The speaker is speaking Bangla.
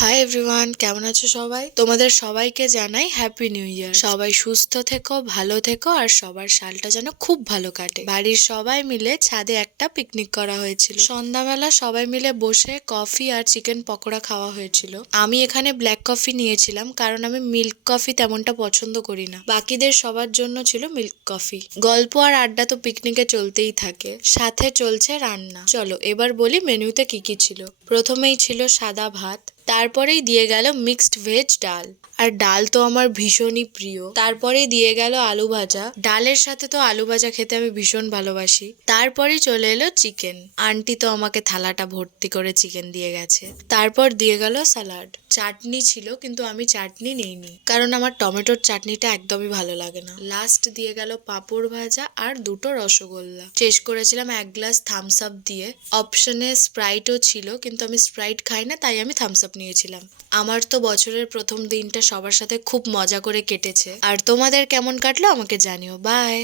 হাই এভরিওয়ান, কেমন আছো সবাই? তোমাদের সবাইকে জানাই হ্যাপি নিউ ইয়ার। সবাই সুস্থ থেকো, ভালো থেকো, আর সবার সালটা যেন খুব ভালো কাটে। বাড়ির সবাই মিলে ছাদে একটা পিকনিক করা হয়েছিল। সন্ধ্যাবেলা সবাই মিলে বসে কফি আর চিকেন পকোড়া খাওয়া হয়েছিল। আমি এখানে ব্ল্যাক কফি নিয়েছিলাম কারণ আমি মিল্ক কফি তেমনটা পছন্দ করি না। বাকিদের সবার জন্য ছিল মিল্ক কফি। গল্প আর আড্ডা তো পিকনিকে চলতেই থাকে, সাথে চলছে রান্না। চলো এবার বলি মেনুতে কি কি ছিল। প্রথমেই ছিল সাদা ভাত, তারপরেই দিয়ে গেল মিক্সড ভেজ ডাল, আর ডাল তো আমার ভীষণই প্রিয়। তারপরেই দিয়ে গেল আলু ভাজা, ডালের সাথে তো আলু ভাজা খেতে আমি ভীষণ ভালোবাসি। তারপরেই চলে এলো চিকেন, আন্টি তো আমাকে থালাটা ভর্তি করে চিকেন দিয়ে গেছে। তারপর দিয়ে গেল স্যালাড, চাটনি ছিল কিন্তু আমি চাটনি নেইনি কারণ আমার টমেটোর চাটনিটা একদমই ভালো লাগে না। লাস্ট দিয়ে গেল পাঁপড় ভাজা আর দুটো রসগোল্লা। শেষ করেছিলাম এক গ্লাস থামস আপ দিয়ে। অপশনে স্প্রাইটও ছিল কিন্তু আমি স্প্রাইট খাই না, তাই আমি থামস আপ নিয়েছিলাম। আমার তো বছরের প্রথম দিনটা সবার সাথে খুব মজা করে কেটেছে। আর তোমাদের কেমন কাটলো আমাকে জানিও। বাই।